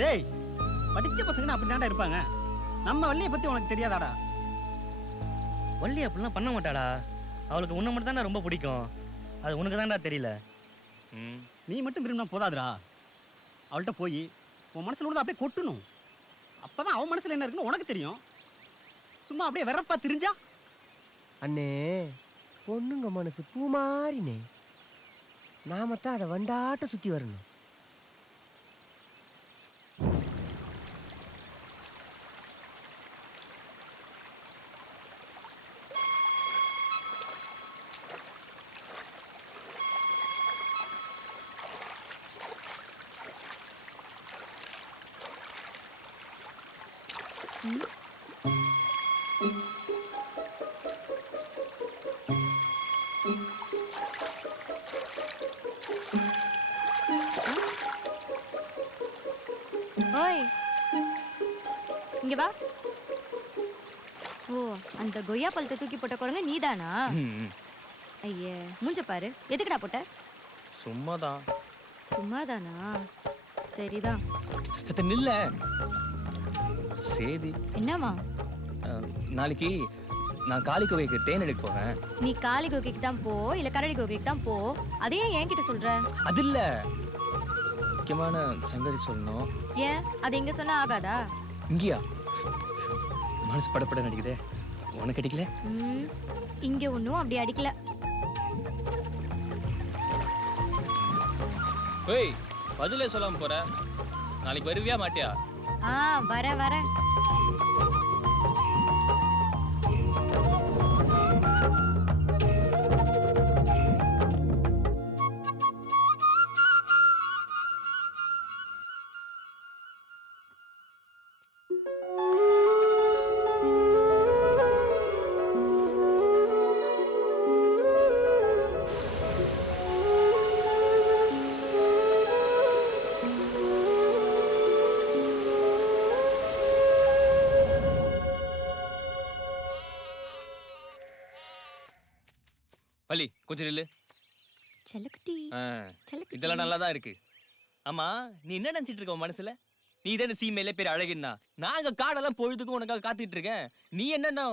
டேய், படிச்ச பசங்க அப்படி தாண்டா இருப்பாங்க. நம்ம வள்ளியை பத்தி உனக்கு தெரியாதாடா? வள்ளி அப்படிலாம் பண்ண மாட்டாடா. அவளுக்கு உன்னை மட்டும் தானே ரொம்ப பிடிக்கும். அது உனக்கு தான்டா தெரியல. நீ மட்டும் விரும்பினா போதாதுடா. அவள்கிட்ட போய் உன் மனசுல உள்ளதை அப்படியே கொட்டணும். அப்பதான் அவன் மனசுல என்ன இருக்குன்னு உனக்கு தெரியும். சும்மா அப்படியே வெறப்பா திரிஞ்சா. அண்ணே, பொண்ணுங்க மனசு பூ மாறினே. நாம தான் அதை வண்டாட்ட சுத்தி வரணும். ஓய், இங்க வா. ஓ, அந்த கொய்யா பழத்தை தூக்கி போட்ட குரங்க நீதானா? ஐயே, மூஞ்ச பாரு. எதுக்குடா போட்ட? சும்மாதான். சும்மாதானா? சரிதான். சத்த நில்ல. சேதி என்னம்மா? நாளைக்கு நான் காளி கோகைக்கு தேன் எடுக்க போறேன். நீ காளி கோகைக்கு தான் போ, இல்ல கரடி கோகைக்கு தான் போ. அதையே என்கிட்ட சொல்ற? அது இல்ல, முக்கியமான சங்கதி சொல்லணும். ஏன், அது இங்க சொன்னா ஆகாதா? இங்கயா? மனசு படப்பட நடிக்குதே. உனக்கு அடிக்கல? இங்க ஒன்னும் அப்படி அடிக்கல. ஏய், பதிலே சொல்லாம போற. நாளைக்கு வருவியா மாட்டியா? வரேன். வள்ளி, கொஞ்சம் நில்லு. செல்லக்குட்டி. இதெல்லாம் நல்லா தான் இருக்கு. ஆமா, நீ என்ன நினைச்சிட்டு இருக்க மனசுல? நீ தானே சீமையில பேர் அழகுன்னா. நாங்க காடெல்லாம் பொழுதுக்கும் உனக்காக காத்துட்டு இருக்கேன். நீ என்னன்னா?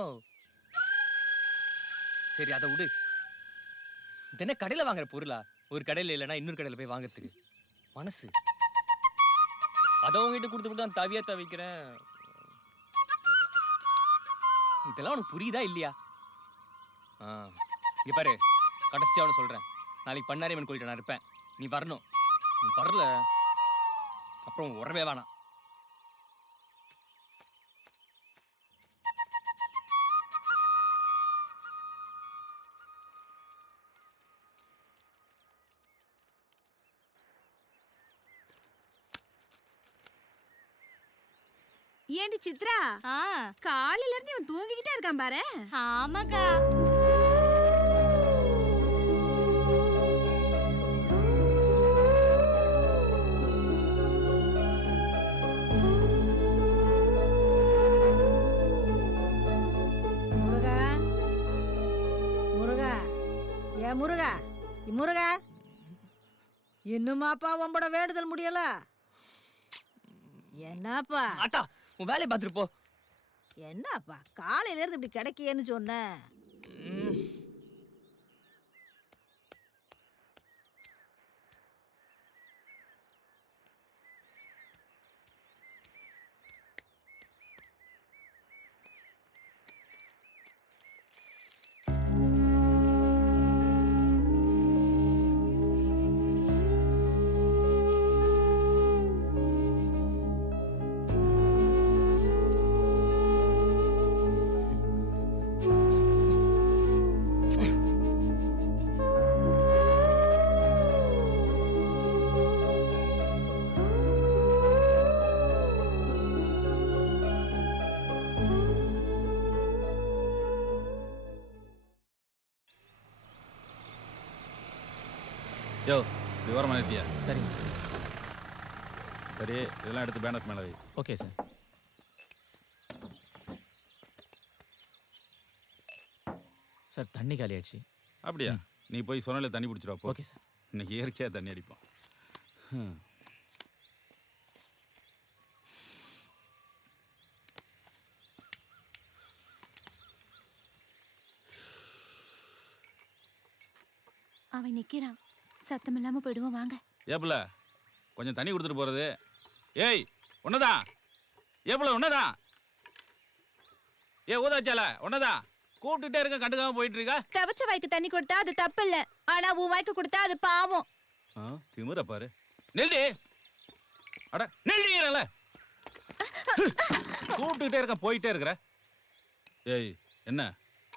சரி, அதை விடு. இதென்ன கடையில வாங்குற பொருளா? ஒரு கடையில இல்லைன்னா இன்னொரு கடையில போய் வாங்கறதுக்கு மனசு. அதை உங்ககிட்ட கொடுத்துட்டு நான் தவியா தவிக்கிறேன். இதெல்லாம் உனக்கு புரியுதா இல்லையா? இங்க பாரு, கடைசியா அவனு சொல்றேன். நாளைக்கு பண்ணாரியம்மன் கோயில்கிட்ட நான் இருப்பேன். நீ வரணும். நீ வரல அப்புறம் உறவே வேணாம். ஏண்டி சித்ரா, காலையில இருந்து இவன் தூங்கிக்கிட்டே இருக்கான் பாரு. ஆமாக்கா. முருகா, முருகா, இன்னுமாப்பா உன்போட வேண்டுதல் முடியல? என்னப்பா? ஆட்டா, உன் வேலையை பார்த்துட்டு போ. என்னப்பா காலையில இருந்து இப்படி கிடைக்கியேன்னு சொன்ன? யோ, விவரமாக நிறுத்தியா? சரிங்க சார். சரி, இதெல்லாம் எடுத்து பேனர் மேலே வை. Okay sir. சார், தண்ணி காலி ஆயிடுச்சு. அப்படியா? நீ போய் சொன்னாலே தண்ணி பிடிச்சிருவா போ. Okay sir. இன்னைக்கு இயற்கையாக தண்ணி அடிப்போம். அவன் நிக்கிறான். சத்தம் இல்லாம போயிடுவோம் வாங்க. ஏப்புல கொஞ்சம் தண்ணி கொடுத்துட்டு போறது. ஏய் ஒன்னதான் ஏப்புல ஒன்னதான். ஏ ஊதாச்சால ஒன்னதான் கூப்பிட்டுட்டே இருக்க கண்டுக்காம போயிட்டு இருக்கா. கவச்ச வாய்க்கு தண்ணி கொடுத்தா அது தப்பு இல்ல, ஆனா உன் வாய்க்கு கொடுத்தா அது பாவம். திமிர பாரு. நெல்டி அட நெல்டிங்கறல கூப்பிட்டுட்டே இருக்க போயிட்டே இருக்கற. ஏய் என்ன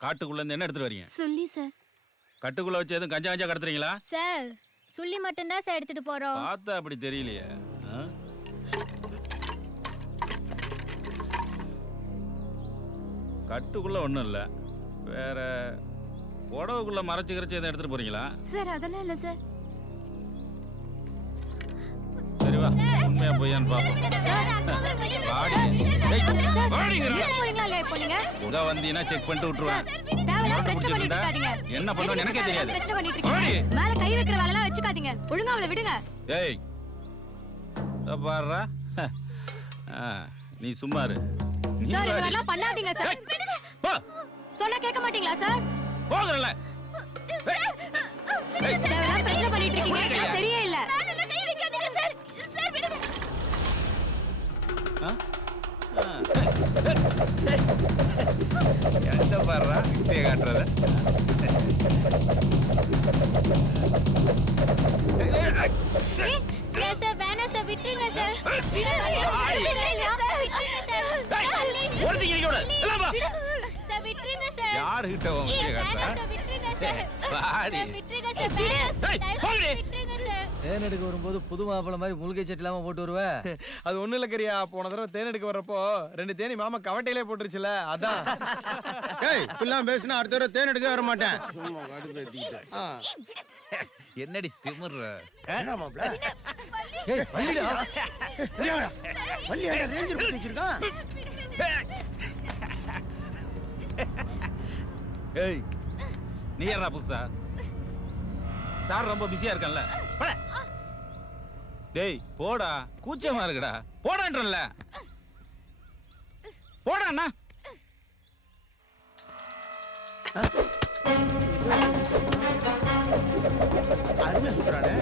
காட்டுக்குள்ள இருந்து என்ன எடுத்துட்டு வரீங்க? சொல்லி சார். கட்டுக்குள்ள வச்சு எதுவும் கஞ்சா கஞ்சா கடத்துறீங்களா? சார் சொல்லி மட்டும் தான் சார் எடுத்துட்டு போறோம். பார்த்தா அப்படி தெரியலையே. கட்டுக்குள்ள ஒண்ணும் இல்ல, வேற புடவுக்குள்ள மறைச்சு கிரச்சு எதுவும் எடுத்துட்டு போறீங்களா? சார் அதெல்லாம் இல்ல சார். சரி வா உண்மையா பொய்யான்னு பாப்போம். உங்க வந்தீங்கன்னா செக் பண்ணிட்டு விட்டுருவேன். என்ன பண்ணுவேன்னு எனக்கே தெரியாது. மேல கை வைக்கிற வேலை எல்லாம் வச்சுக்காதீங்க, ஒழுங்கா அவளை விடுங்க. ஏய் பாருடா, நீ சும்மா இரு. சார் இதெல்லாம் பண்ணாதீங்க சார். சொன்னா கேட்க மாட்டீங்களா சார்? போகறல இதெல்லாம் பிரச்சனை பண்ணிட்டு இருக்கீங்க, இது சரியே இல்ல. கை வைக்காதீங்க சார். சார் விடுங்க. எந்த பாருடா இப்படியே காட்டுறத. சார் சார் வேணாம் சார், விட்டுருங்க சார். யாருகிட்ட தேன் எடுக்க வரும்போது புது மாப்பிள்ள மாதிரி முழுகை சட்டிலாம போட்டு வருவேன். அது ஒண்ணும் இல்ல கரியா, போன தடவை தேன் எடுக்க வர்றப்போ 2 தேனி மாமா கவட்டையிலே போட்டுருச்சுல, அதான். ஏய் இப்பெல்லாம் பேசினா அடுத்த தடவை தேன் எடுக்க வர மாட்டேன். என்னடி திமிர்ற? என்ன மாப்ள? ஏய் வள்ளிடா, வள்ளி என்ன ரேஞ்சர் போட்டு வச்சிருக்கான்? ஏய் நீ யாரா புதுசா? சார் ரொம்ப பிஸியா இருக்கேன்ல. டேய் போடா, கூச்சமா இருக்குடா. போடான்றல போடா அண்ணா. அருமை சுத்துறானே.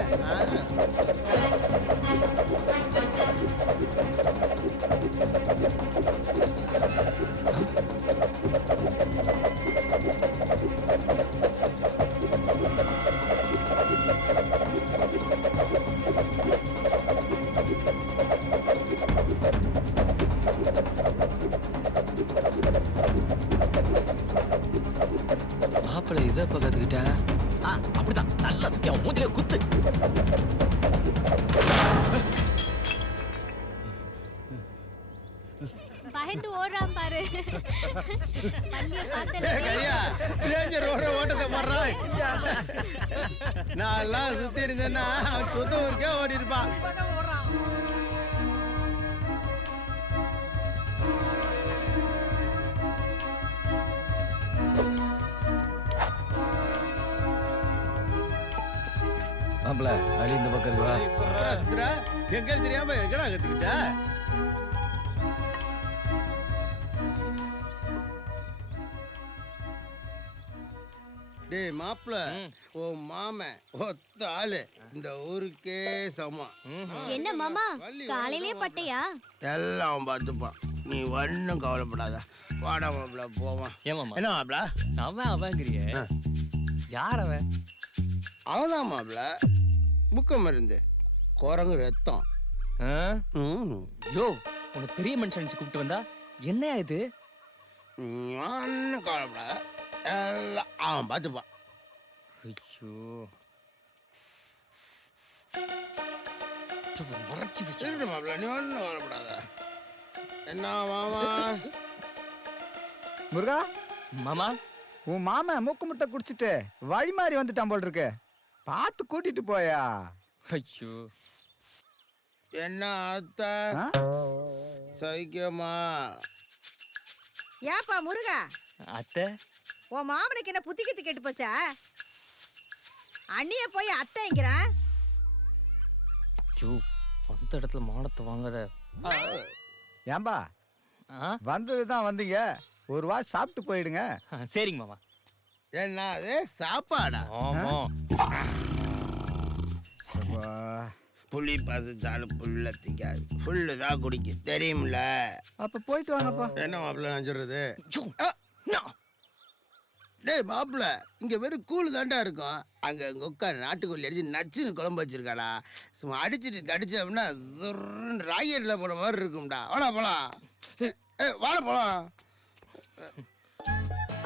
மாப்பிள்ள இதை இப்ப கத்துக்கிட்டா. அப்படிதான் நல்லா சுத்தி அவன் மூஞ்சிலே குத்து. பயந்து ஓடுறான் பாரு. கையா ரேஞ்சர் ஓட்டத்தை பாடுறான். நான் எல்லாம் சுத்தி இருந்தேன்னா சுத்த ஊருக்கே ஓடி இருப்பான். மாப்பிள்ள வழி இந்த பக்கம் இருக்குவா. சுத்துறா எங்க தெரியாம எங்கடா கத்துக்கிட்ட? டேய் மாப்பிள, உன் மாமன் ஒத்த ஆளு இந்த ஊருக்கே சமம். என்ன மாமா காலையிலே பட்டையா? எல்லாம் பார்த்துப்பான், நீ ஒன்னும் கவலைப்படாத. வாடா மாப்பிள போவான். ஏமாமா என்ன மாப்பிள? அவங்கிறிய யார் அவன்? அவன்தான் மாப்பிள புக்க மருந்து குரங்கு ரத்தம். யோ உன்னை பெரிய மனுஷன் நினைச்சு கூப்பிட்டு வந்தா என்ன இது? ஒன்னும் கவலைப்படாத, எல்லாம் அவன் பார்த்துப்பான். ஐயோ திருட்டு மாப்பிள, நீ ஒன்னும் கவலைப்படாத. என்ன மாமா? முருகா, மாமா உன் மாமன் மூக்கு முட்டை குடிச்சிட்டு வழி மாறி வந்துட்டான் போல் இருக்கு. பார்த்து கூட்டிட்டு போயா. ஐயோ என்ன அத்தை சைக்கியமா? ஏப்பா முருகா, அத்தை உன் மாமனுக்கு என்ன புத்தி கித்து கெட்டு போச்சா? அண்ணிய போய் அத்தைங்கிறான். ஐயோ வந்த இடத்துல மானத்தை வாங்காத. ஏம்பா வந்தது தான் வந்தீங்க, ஒரு வாரம் சாப்பிட்டு போயிடுங்க. சரிங்க மாமா. என்ன அது சாப்பாடா? ஆமா. புளி பசிச்சாலும் புல்ல திக்காது, புல்லு தான் குடிக்கும் தெரியும்ல. அப்ப போயிட்டு வாங்கப்பா. என்ன மாப்பிள்ள நான் சொல்றது? டேய் மாப்பிள்ள, இங்க வெறும் கூழ் தாண்டா இருக்கும். அங்க எங்க உட்கா நாட்டுக்கோழி அடிச்சு நச்சுன்னு குழம்பு வச்சிருக்காடா. சும்மா அடிச்சுட்டு கடிச்சோம்னா ராக்கெட்ல போன மாதிரி இருக்கும்டா. வாடா போலாம். வாடா போலாம்.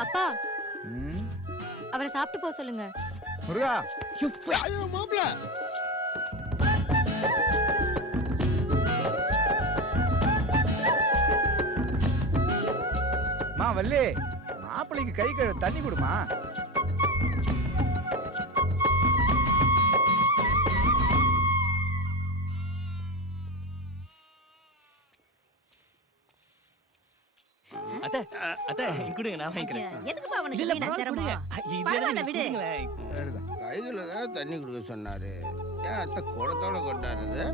அப்பா அவரை சாப்பிட்டு போக சொல்லுங்க. முருகா, ஐயோ மாப்பிள்ள. மா வள்ளி, மாப்பிள்ளைக்கு கை கழுவ தண்ணி கொடுமா. அத்தை அத்தை கொடுங்க, நான் வாங்கிக்கிறேன். எதுக்குப்பா அவனுக்கு இல்ல, வீணா பரவாயில்ல, சிரமம்? கொடுங்க. இது பரவாயில்ல, எனக்கு விடு. கொடுங்களேன். கையில தான் தண்ணி கொடுக்க சொன்னாரு. ஏன் அத்தை குடத்தோட கொண்டாடுது?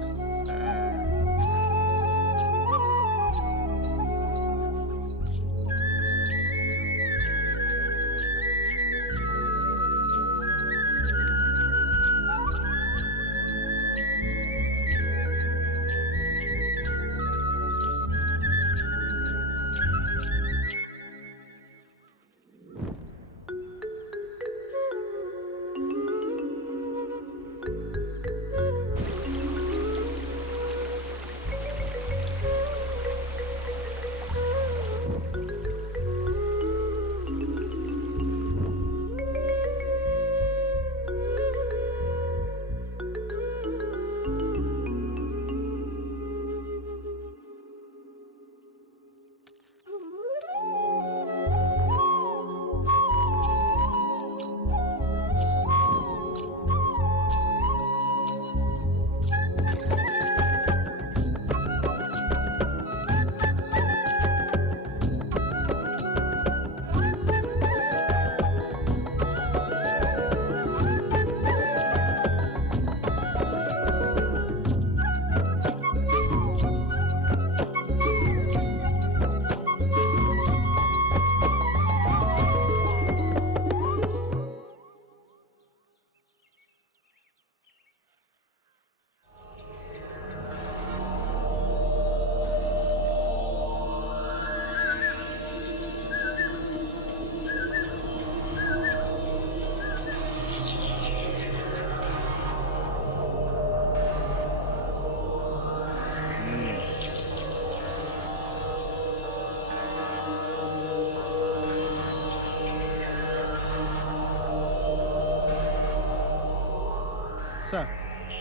Sir,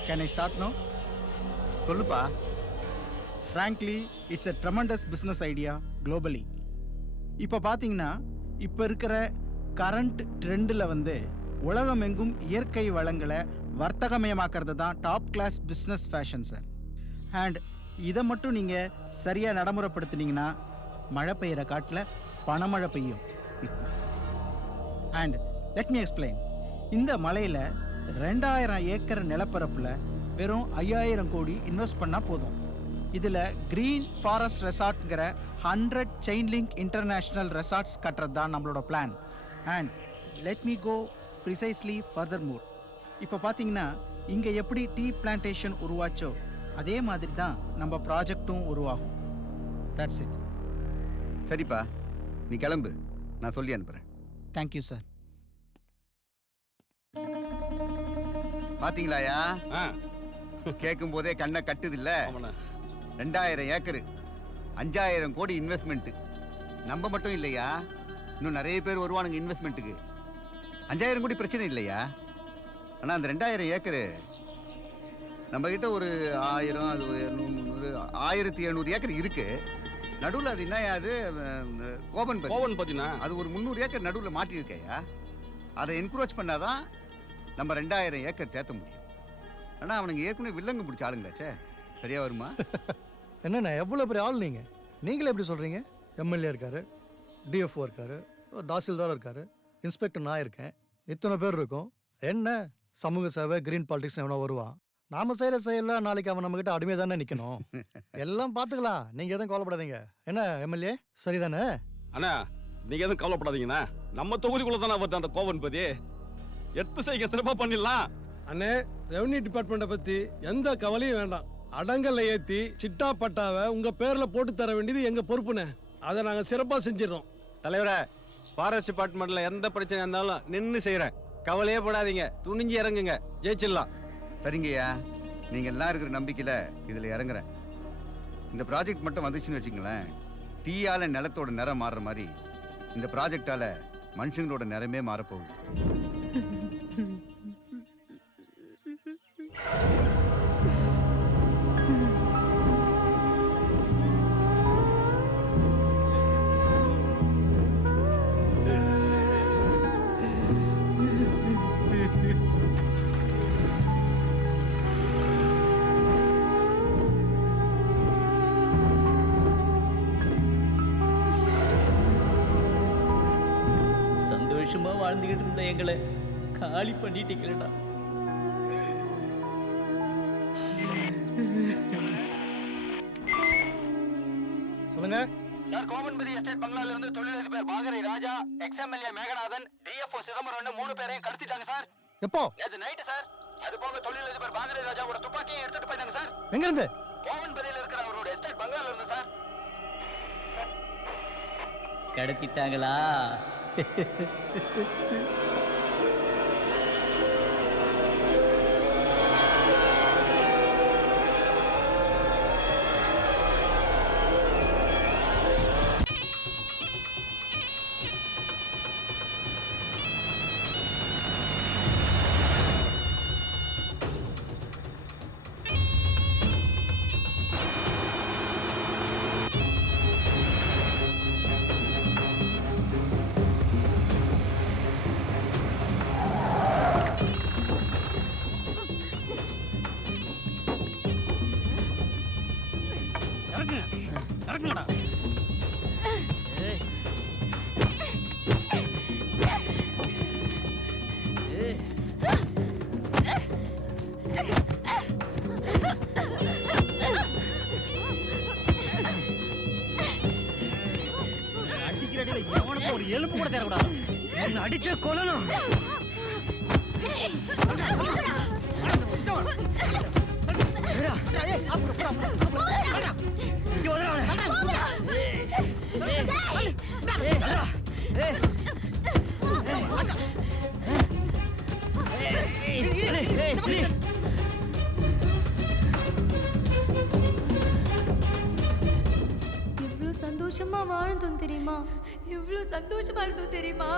can I start no? சொல்லுப்பா. Frankly it's a tremendous business idea globally. இப்போ பார்த்தீங்கன்னா இப்போ இருக்கிற கரண்ட் ட்ரெண்டில் உலகம் எங்கும் இயற்கை வளங்களை வர்த்தகமயமாக்கிறது தான் top class business fashion sir. And இதை மட்டும் நீங்கள் சரியாக நடைமுறைப்படுத்தினீங்கன்னா மழை பெய்கிற காட்டில் பணமழை பெய்யும். And let me explain. இந்த மலையில் 2000 ஏக்கர் நிலப்பரப்பில் வெறும் 5000 கோடி இன்வெஸ்ட் பண்ணால் போதும். இதில் க்ரீன் ஃபாரஸ்ட் ரெசார்ட்ங்கிற 100 செயின் லிங்க் இன்டர்நேஷ்னல் ரெசார்ட்ஸ் கட்டுறது தான் நம்மளோட plan. And let me go precisely further more. இப்போ பார்த்தீங்கன்னா இங்கே எப்படி டீ பிளான்டேஷன் உருவாச்சோ அதே மாதிரி தான் நம்ம ப்ராஜெக்டும் உருவாகும். That's it. சரிப்பா, நீ கிளம்பு, நான் சொல்லி அனுப்புகிறேன். Thank you sir. பாத்தீங்களாயா, கேட்கும் போதே கண்ணை கட்டுது இல்ல. 2000 ஏக்கரு 5000 கோடி இன்வெஸ்ட்மெண்ட். நம்ம மட்டும் இல்லையா, இன்னும் நிறைய பேர் வருவானுங்க இன்வெஸ்ட்மெண்ட்டுக்கு. 5000 கோடி பிரச்சனை இல்லையா. ஆனால் அந்த 2000 ஏக்கரு நம்ம கிட்ட ஒரு 1000, அது ஒரு 200, 1700 ஏக்கர் இருக்கு. நடுவில் அது என்ன, அது கோபன் பார்த்தீங்கன்னா அது ஒரு 300 ஏக்கர் நடுவில் மாட்டியிருக்கையா. அதை என்கரேஜ் பண்ணாதான் நம்ம 2000 ஏக்கர் தேத்த முடியும். ஆனால் அவனுங்க ஏற்கனவே வில்லங்க பிடிச்ச ஆளுங்களாச்சே, சரியா வருமா? என்னண்ணா எவ்வளோ பெரிய ஆள் நீங்கள்? நீங்களே எப்படி சொல்கிறீங்க? எம்எல்ஏ இருக்காரு, டிஎஃப்ஓ இருக்காரு, தாசில்தார் இருக்காரு, இன்ஸ்பெக்டர் நான் இருக்கேன், இத்தனை பேர் இருக்கும். என்ன சமூக சேவை, கிரீன் பாலிடிக்ஸ் எவனோ வருவான். நாம செய்கிற செயல நாளைக்கு அவன் நம்மகிட்ட அடிமை தானே நிற்கணும். எல்லாம் பார்த்துக்கலாம், நீங்கள் எதுவும் கவலைப்படாதீங்க. என்ன எம்எல்ஏ, சரிதானே? அண்ணா, நீங்க எதுவும் கவலைப்படாதீங்கண்ணா. நம்ம தொகுதிக்குள்ள தானே வருது அந்த கோவன்பதி. எடுத்து செய்ய சிறப்பா பண்ணிடலாம். அண்ணே, ரெவன்யூ டிபார்ட்மெண்ட்டை பத்தி எந்த கவலையும் வேண்டாம். அடங்கல்ல ஏத்தி சிட்டா பட்டாவை உங்க பேர்ல போட்டு தர வேண்டியது எங்க பொறுப்புண்ணே. அதை நாங்க சிறப்பா செஞ்சிடறோம். தலைவரே, ஃபாரஸ்ட் டிபார்ட்மெண்ட்ல எந்த பிரச்சனை இருந்தாலும் நின்று செய்யறேன். கவலையே படாதீங்க, துணிஞ்சு இறங்குங்க, ஜெயிச்சிடலாம். சரிங்கய்யா, நீங்க எல்லாம் இருக்கிற நம்பிக்கையில இதுல இறங்குறேன். இந்த ப்ராஜெக்ட் மட்டும் வந்துச்சுன்னு வச்சுங்களேன், தீயால நிலத்தோட நிறம் மாறுற மாதிரி இந்த ப்ராஜெக்டால மனுஷங்களோட நிறமே மாறப்போகுது. சந்தோஷமா வாழ்ந்துகிட்டு இருந்த எங்களை காலி பண்ணிட்டீங்களா? சொல்லுங்க சார், கோவன்பதி எஸ்டேட் பங்களால இருந்து தொழிலதிபர் வாகரை ராஜா, எக்ஸ்எம்எல்ஏ மேகநாதன், டிஎஃப்ஓ சிதம்பரம் 3 பேரையும் கடத்திட்டாங்க சார். எப்போ? நேத்து நைட்டு சார். அது போக தொழிலதிபர் வாகரை ராஜாவோட துப்பாக்கியை எடுத்துட்டு போயிட்டாங்க சார். எங்க இருந்து? கோவன்பதியில இருக்கிற அவரோட எஸ்டேட் பங்களால இருந்து சார். கடத்திட்டாங்களா? இறங்குங்கடா. அடிக்கிற அடியில எவனுக்கு ஒரு எலும்பு கூட தேரக்கூடாது. என்ன அடிச்ச கொல்லணும். இவ்வளவு சந்தோஷமா வாழ்ந்தோம் தெரியுமா? இவ்வளவு சந்தோஷமா இருந்தோம் தெரியுமா?